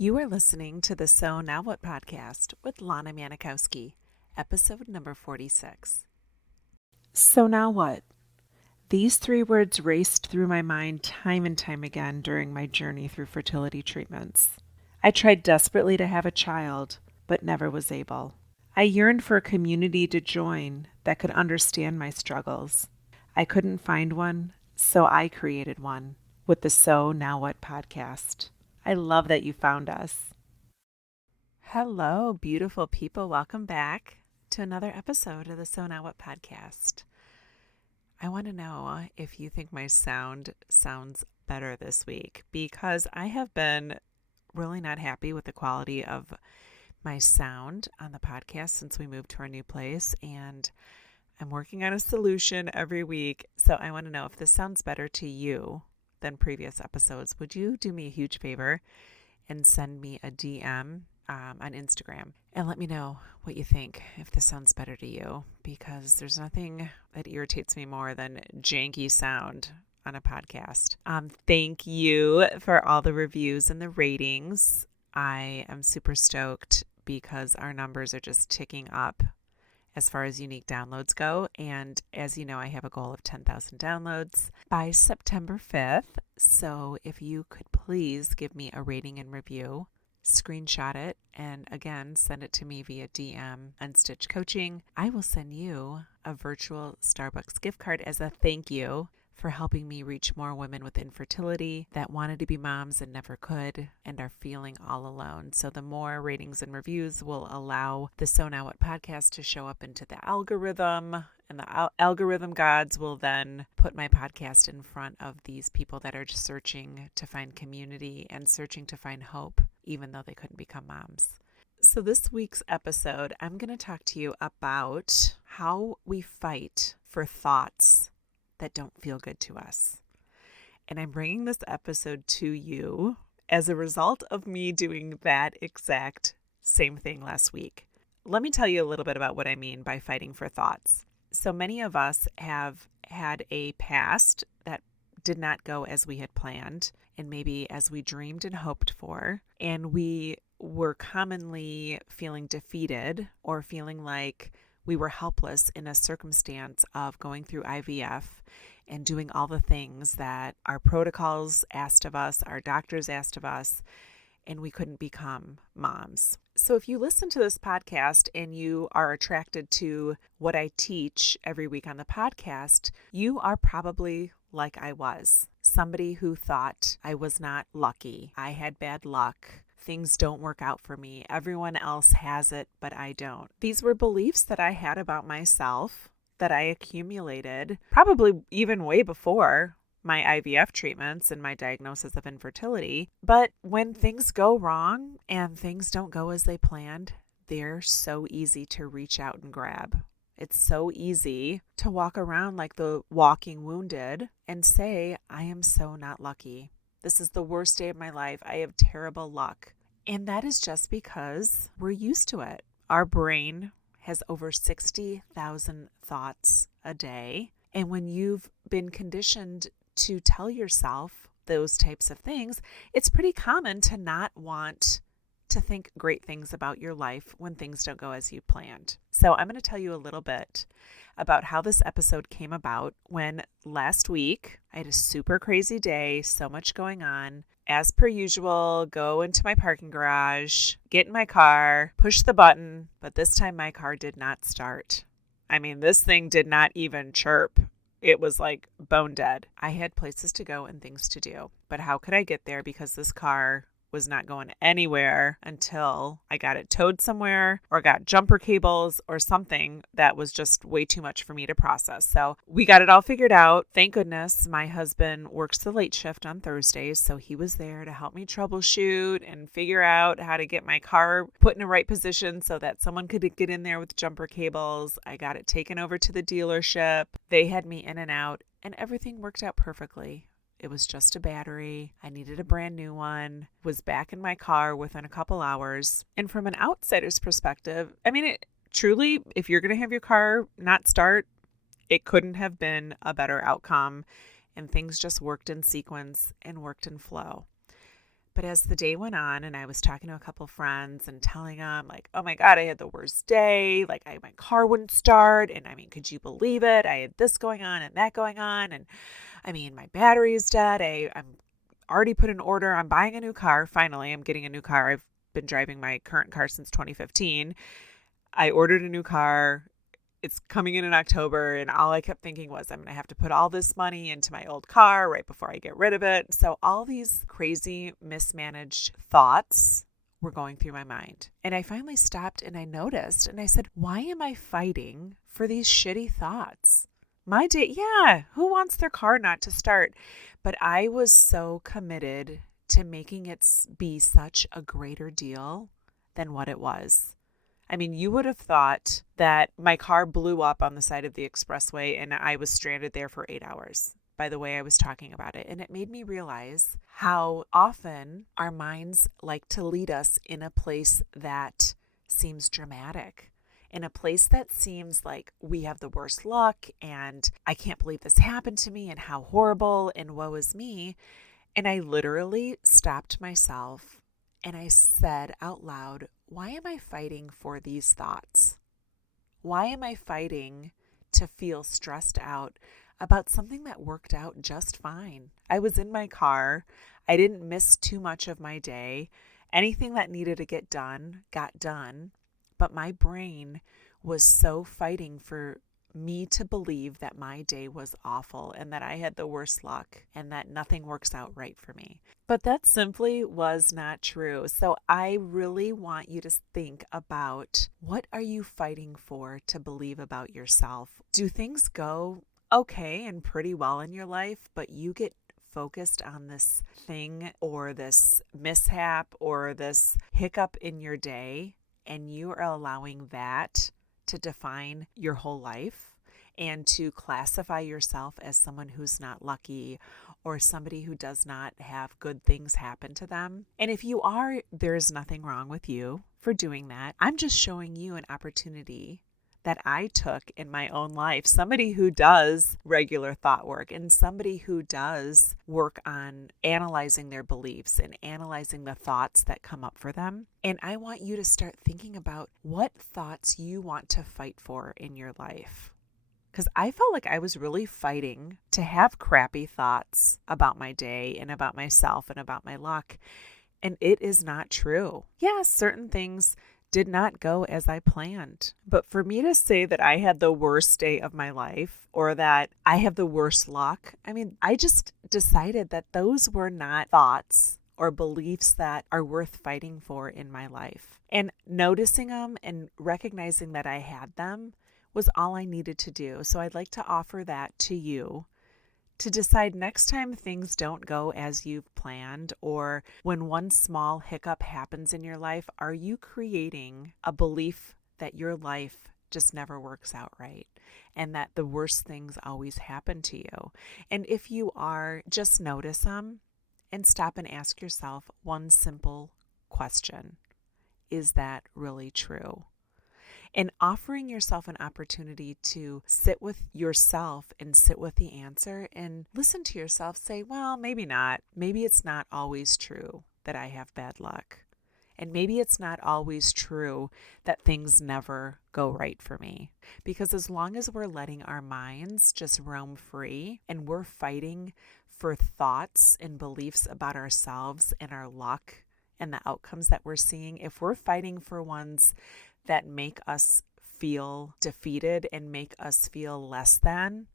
You are listening to the So Now What podcast with Lana Manikowski, episode number 46. So now what? These three words raced through my mind time and time again during my journey through fertility treatments. I tried desperately to have a child, but never was able. I yearned for a community to join that could understand my struggles. I couldn't find one, so I created one with the So Now What podcast. I love that you found us. Hello, beautiful people. Welcome back to another episode of the So Now What podcast. I want to know if you think my sound sounds better this week because I have been really not happy with the quality of my sound on the podcast since we moved to our new place, and I'm working on a solution every week. So I want to know if this sounds better to you than previous episodes. Would you do me a huge favor and send me a DM on Instagram and let me know what you think, if this sounds better to you, because there's nothing that irritates me more than janky sound on a podcast. Thank you for all the reviews and the ratings. I am super stoked because our numbers are just ticking up as far as unique downloads go. And as you know, I have a goal of 10,000 downloads by September 5th. So if you could please give me a rating and review, screenshot it, and again, send it to me via DM on Stitch Coaching. I will send you a virtual Starbucks gift card as a thank you for helping me reach more women with infertility that wanted to be moms and never could and are feeling all alone. So the more ratings and reviews will allow the So Now What podcast to show up into the algorithm, and the algorithm gods will then put my podcast in front of these people that are just searching to find community and searching to find hope, even though they couldn't become moms. So this week's episode, I'm going to talk to you about how we fight for thoughts that don't feel good to us. And I'm bringing this episode to you as a result of me doing that exact same thing last week. Let me tell you a little bit about what I mean by fighting for thoughts. So many of us have had a past that did not go as we had planned and maybe as we dreamed and hoped for. And we were commonly feeling defeated or feeling like we were helpless in a circumstance of going through IVF and doing all the things that our protocols asked of us, our doctors asked of us, and we couldn't become moms. So if you listen to this podcast and you are attracted to what I teach every week on the podcast, you are probably like I was, somebody who thought I was not lucky. I had bad luck. Things don't work out for me. Everyone else has it, but I don't. These were beliefs that I had about myself that I accumulated probably even way before my IVF treatments and my diagnosis of infertility. But when things go wrong and things don't go as they planned, they're so easy to reach out and grab. It's so easy to walk around like the walking wounded and say, I am so not lucky. This is the worst day of my life. I have terrible luck. And that is just because we're used to it. Our brain has over 60,000 thoughts a day. And when you've been conditioned to tell yourself those types of things, it's pretty common to not want to think great things about your life when things don't go as you planned. So I'm going to tell you a little bit about how this episode came about when last week I had a super crazy day, so much going on. As per usual, go into my parking garage, get in my car, push the button, but this time my car did not start. I mean, this thing did not even chirp. It was like bone dead. I had places to go and things to do, but how could I get there because this car was not going anywhere until I got it towed somewhere or got jumper cables or something that was just way too much for me to process. So we got it all figured out. Thank goodness my husband works the late shift on Thursdays, so he was there to help me troubleshoot and figure out how to get my car put in the right position so that someone could get in there with jumper cables. I got it taken over to the dealership. They had me in and out, and everything worked out perfectly. It was just a battery. I needed a brand new one. Was back in my car within a couple hours. And from an outsider's perspective, I mean, truly, if you're going to have your car not start, it couldn't have been a better outcome. And things just worked in sequence and worked in flow. But as the day went on and I was talking to a couple friends and telling them like, oh my God, I had the worst day. Like my car wouldn't start. And I mean, could you believe it? I had this going on and that going on. And I mean, my battery is dead. I'm already put an order. I'm buying a new car. Finally, I'm getting a new car. I've been driving my current car since 2015. I ordered a new car. It's coming in October, and all I kept thinking was I'm going to have to put all this money into my old car right before I get rid of it. So all these crazy mismanaged thoughts were going through my mind. And I finally stopped and I noticed and I said, why am I fighting for these shitty thoughts? My day, yeah, who wants their car not to start? But I was so committed to making it be such a greater deal than what it was. I mean, you would have thought that my car blew up on the side of the expressway and I was stranded there for 8 hours by the way I was talking about it. And it made me realize how often our minds like to lead us in a place that seems dramatic, in a place that seems like we have the worst luck and I can't believe this happened to me and how horrible and woe is me. And I literally stopped myself and I said out loud, why am I fighting for these thoughts? Why am I fighting to feel stressed out about something that worked out just fine? I was in my car. I didn't miss too much of my day. Anything that needed to get done got done. But my brain was so fighting for me to believe that my day was awful and that I had the worst luck and that nothing works out right for me. But that simply was not true. So I really want you to think about, what are you fighting for to believe about yourself? Do things go okay and pretty well in your life, but you get focused on this thing or this mishap or this hiccup in your day, and you are allowing that to define your whole life and to classify yourself as someone who's not lucky or somebody who does not have good things happen to them. And if you are, there's nothing wrong with you for doing that. I'm just showing you an opportunity that I took in my own life. Somebody who does regular thought work and somebody who does work on analyzing their beliefs and analyzing the thoughts that come up for them. And I want you to start thinking about what thoughts you want to fight for in your life. Because I felt like I was really fighting to have crappy thoughts about my day and about myself and about my luck. And it is not true. Yes, certain things did not go as I planned. But for me to say that I had the worst day of my life or that I have the worst luck, I mean, I just decided that those were not thoughts or beliefs that are worth fighting for in my life. And noticing them and recognizing that I had them was all I needed to do. So I'd like to offer that to you to decide next time things don't go as you've planned, or when one small hiccup happens in your life, are you creating a belief that your life just never works out right and that the worst things always happen to you? And if you are, just notice them and stop and ask yourself one simple question. Is that really true? And offering yourself an opportunity to sit with yourself and sit with the answer and listen to yourself say, well, maybe not. Maybe it's not always true that I have bad luck. And maybe it's not always true that things never go right for me. Because as long as we're letting our minds just roam free and we're fighting for thoughts and beliefs about ourselves and our luck and the outcomes that we're seeing, if we're fighting for ones that make us feel defeated and make us feel less than,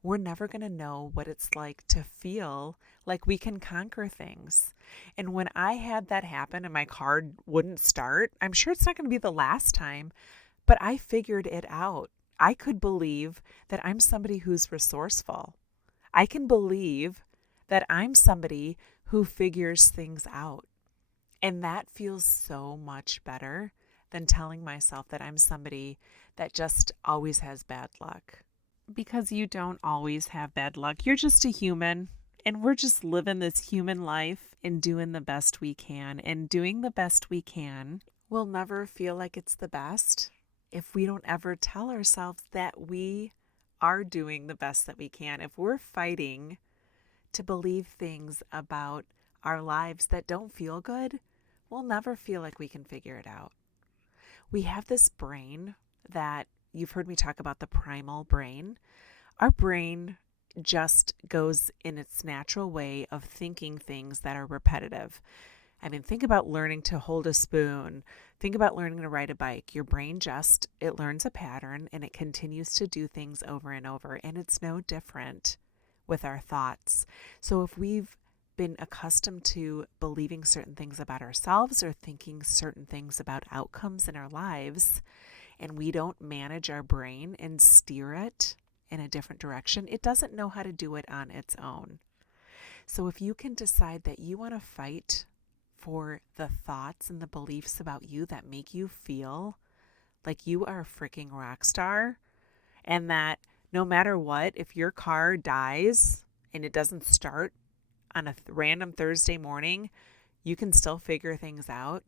we're never going to know what it's like to feel like we can conquer things. And when I had that happen and my car wouldn't start, I'm sure it's not going to be the last time, but I figured it out. I could believe that I'm somebody who's resourceful. I can believe that I'm somebody who figures things out. And that feels so much better than telling myself that I'm somebody that just always has bad luck. Because you don't always have bad luck. You're just a human, and we're just living this human life and doing the best we can. And doing the best we can will never feel like it's the best if we don't ever tell ourselves that we are doing the best that we can. If we're fighting to believe things about our lives that don't feel good, we'll never feel like we can figure it out. We have this brain that you've heard me talk about, the primal brain. Our brain just goes in its natural way of thinking things that are repetitive. I mean, think about learning to hold a spoon. Think about learning to ride a bike. Your brain it learns a pattern and it continues to do things over and over. And it's no different with our thoughts. So if we've been accustomed to believing certain things about ourselves or thinking certain things about outcomes in our lives, and we don't manage our brain and steer it in a different direction, it doesn't know how to do it on its own. So if you can decide that you want to fight for the thoughts and the beliefs about you that make you feel like you are a freaking rock star, and that no matter what, if your car dies and it doesn't start on a random Thursday morning, you can still figure things out,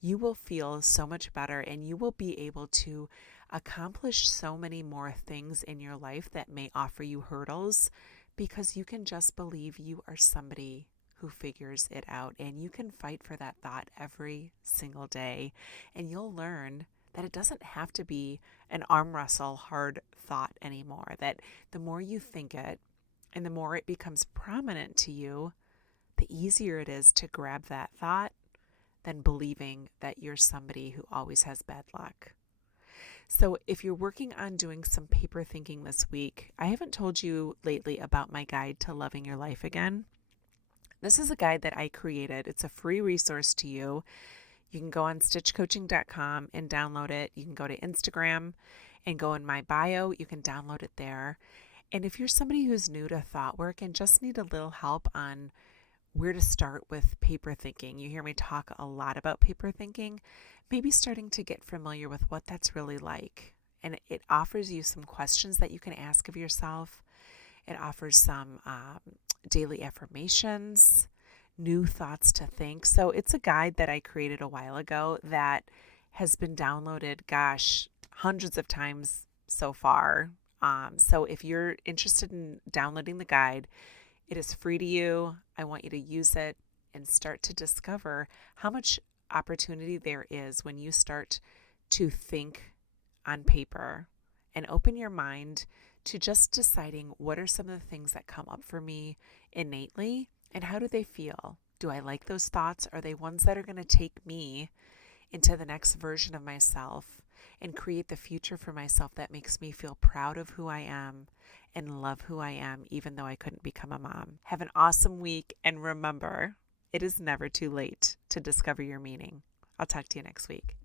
you will feel so much better and you will be able to accomplish so many more things in your life that may offer you hurdles, because you can just believe you are somebody who figures it out, and you can fight for that thought every single day. And you'll learn that it doesn't have to be an arm wrestle hard thought anymore, that the more you think it and the more it becomes prominent to you, the easier it is to grab that thought than believing that you're somebody who always has bad luck. So if you're working on doing some paper thinking this week, I haven't told you lately about my guide to loving your life again. This is a guide that I created. It's a free resource to you. You can go on stitchcoaching.com and download it. You can go to Instagram and go in my bio. You can download it there. And if you're somebody who's new to thought work and just need a little help on where to start with paper thinking, you hear me talk a lot about paper thinking, maybe starting to get familiar with what that's really like. And it offers you some questions that you can ask of yourself. It offers some daily affirmations, new thoughts to think. So it's a guide that I created a while ago that has been downloaded, hundreds of times so far. So if you're interested in downloading the guide, it is free to you. I want you to use it and start to discover how much opportunity there is when you start to think on paper and open your mind to just deciding what are some of the things that come up for me innately and how do they feel? Do I like those thoughts? Are they ones that are going to take me into the next version of myself and create the future for myself that makes me feel proud of who I am and love who I am, even though I couldn't become a mom? Have an awesome week, and remember, it is never too late to discover your meaning. I'll talk to you next week.